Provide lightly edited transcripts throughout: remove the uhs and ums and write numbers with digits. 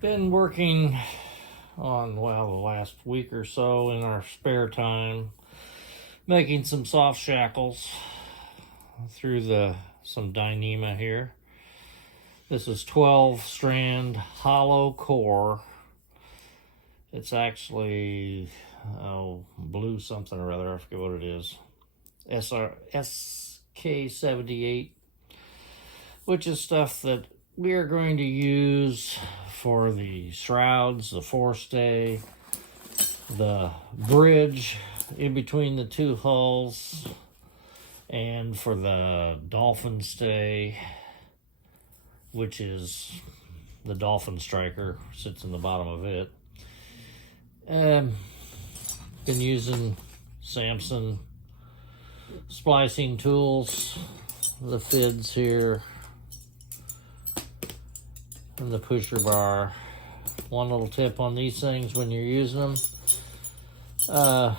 Been working on, well, the last week or so in our spare time, making some soft shackles through some Dyneema here. This is 12 strand hollow core. It's actually, blue something or other, I forget what it is. SK78, which is stuff that we are going to use for the shrouds, the forestay, the bridge in between the two hulls, and for the dolphin stay, which is the dolphin striker, sits in the bottom of it. Been using Samson splicing tools, the fids here, and the pusher bar. One little tip on these things when you're using them, to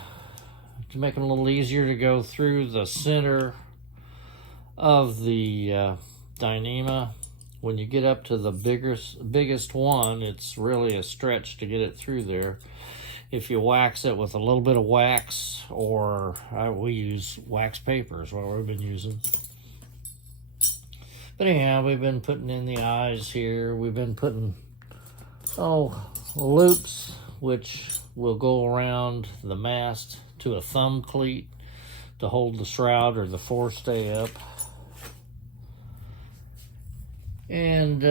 make them a little easier to go through the center of the Dyneema. When you get up to the biggest one, it's really a stretch to get it through there. If you wax it with a little bit of wax, or we use wax paper is what we've been using. But anyhow, we've been putting in the eyes here. We've been putting, loops, which will go around the mast to a thumb cleat to hold the shroud or the forestay up. And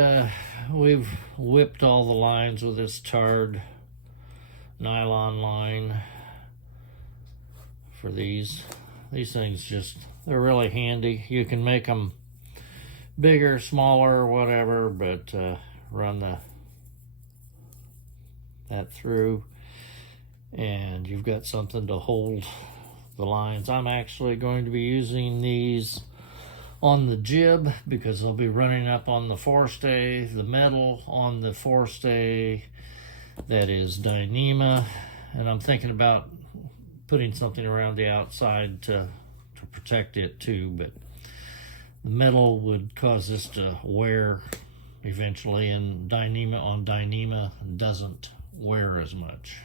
we've whipped all the lines with this tarred nylon line for these. These things they're really handy. You can make them bigger, smaller, whatever, but run that through and you've got something to hold the lines. I'm actually going to be using these on the jib because they'll be running up on the forestay, the metal on the forestay that is Dyneema, and I'm thinking about putting something around the outside to protect it too, but the metal would cause this to wear eventually, and Dyneema doesn't wear as much.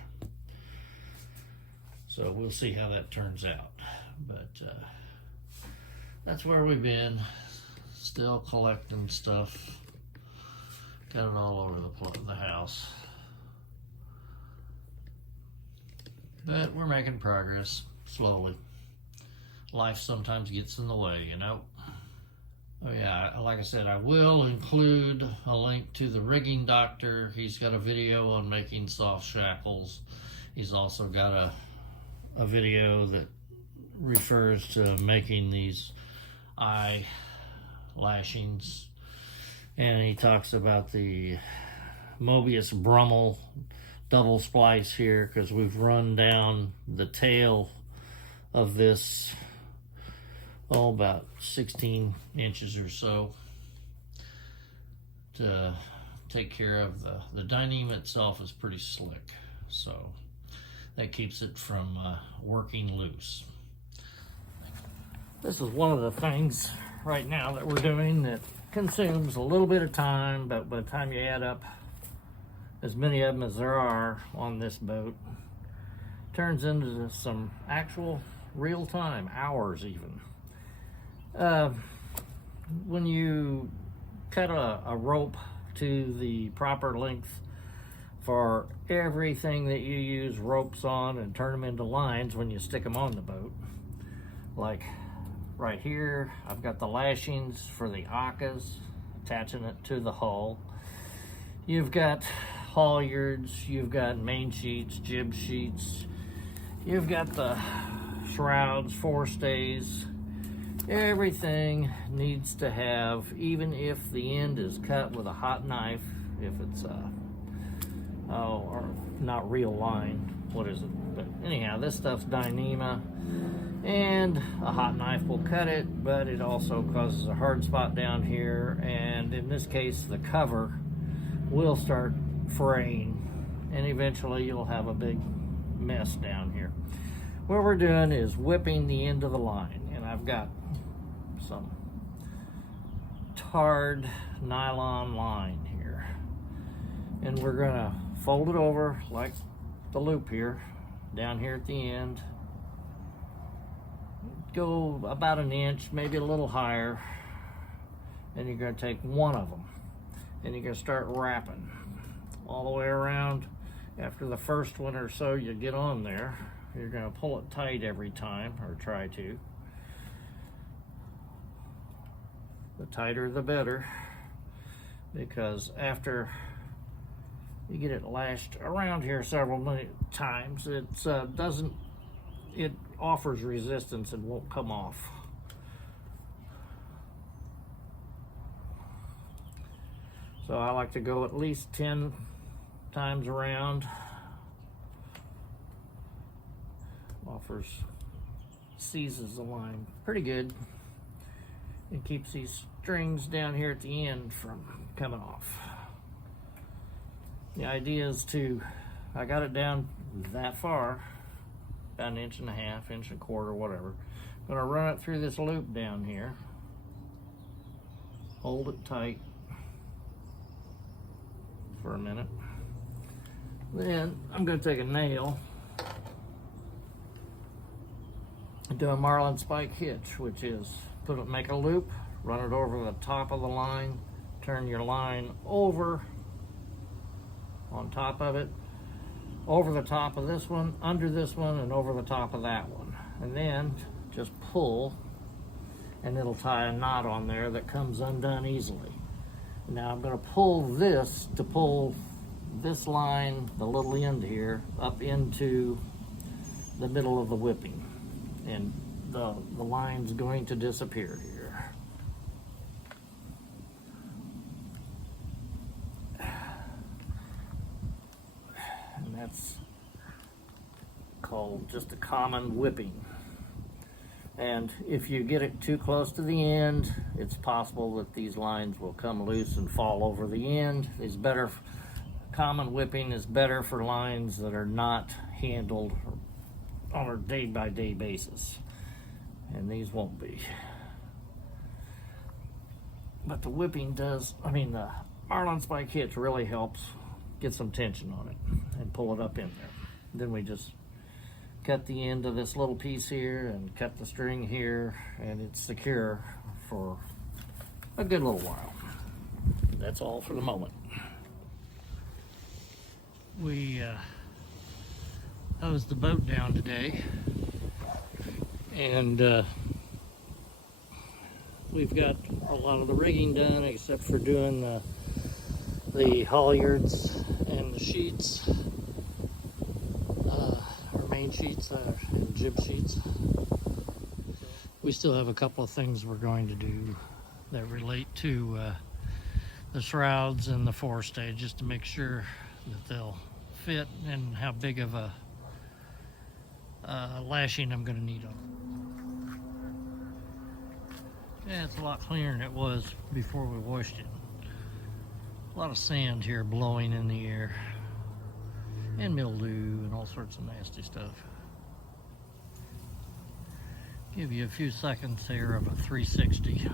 So we'll see how that turns out. But that's where we've been. Still collecting stuff. Got it all over the house. But we're making progress, slowly. Life sometimes gets in the way, you know. Oh yeah, like I said, I will include a link to the rigging doctor. He's got a video on making soft shackles. He's also got a video that refers to making these eye lashings. And he talks about the Mobius Brummel double splice here because we've run down the tail of this about 16 inches or so to take care of the Dyneema itself is pretty slick, so that keeps it from working loose. This is one of the things right now that we're doing that consumes a little bit of time, but by the time you add up as many of them as there are on this boat, turns into some actual real time, hours even. When you cut a rope to the proper length for everything that you use ropes on and turn them into lines when you stick them on the boat, like right here, I've got the lashings for the Akas, attaching it to the hull. You've got halyards, you've got main sheets, jib sheets, you've got the shrouds, forestays. Everything needs to have, even if the end is cut with a hot knife, if it's or not real line, what is it? But anyhow, this stuff's Dyneema, and a hot knife will cut it, but it also causes a hard spot down here, and in this case, the cover will start fraying, and eventually you'll have a big mess down here. What we're doing is whipping the end of the line, and I've got some tarred nylon line here. And we're gonna fold it over like the loop here, down here at the end. Go about an inch, maybe a little higher. And you're gonna take one of them and you're gonna start wrapping all the way around. After the first one or so you get on there, you're gonna pull it tight every time, or try to. The tighter the better, because after you get it lashed around here several times, it offers resistance and won't come off. So I like to go at least 10 times around. Seizes the line pretty good and keeps these strings down here at the end from coming off. The idea is I got it down that far, about an inch and a half, inch and a quarter, whatever. I'm gonna run it through this loop down here, hold it tight for a minute. Then I'm gonna take a nail and do a marlin spike hitch, which is make a loop, run it over the top of the line, turn your line over on top of it, over the top of this one, under this one, and over the top of that one. And then just pull, and it'll tie a knot on there that comes undone easily. Now I'm going to pull this to pull this line, the little end here, up into the middle of the whipping. And the line's going to disappear here. And that's called just a common whipping. And if you get it too close to the end, it's possible that these lines will come loose and fall over the end. Common whipping is better for lines that are not handled on a day-by-day basis. And these won't be. But the whipping the marlin spike hitch really helps get some tension on it and pull it up in there. Then we just cut the end of this little piece here and cut the string here, and it's secure for a good little while. That's all for the moment. We hosed the boat down today, and we've got a lot of the rigging done except for doing the halyards and the sheets, our main sheets and jib sheets. We still have a couple of things we're going to do that relate to the shrouds and the forestay, just to make sure that they'll fit and how big of a lashing I'm going to need on them. Yeah, it's a lot cleaner than it was before we washed it. A lot of sand here blowing in the air, and mildew and all sorts of nasty stuff. Give you a few seconds here of a 360.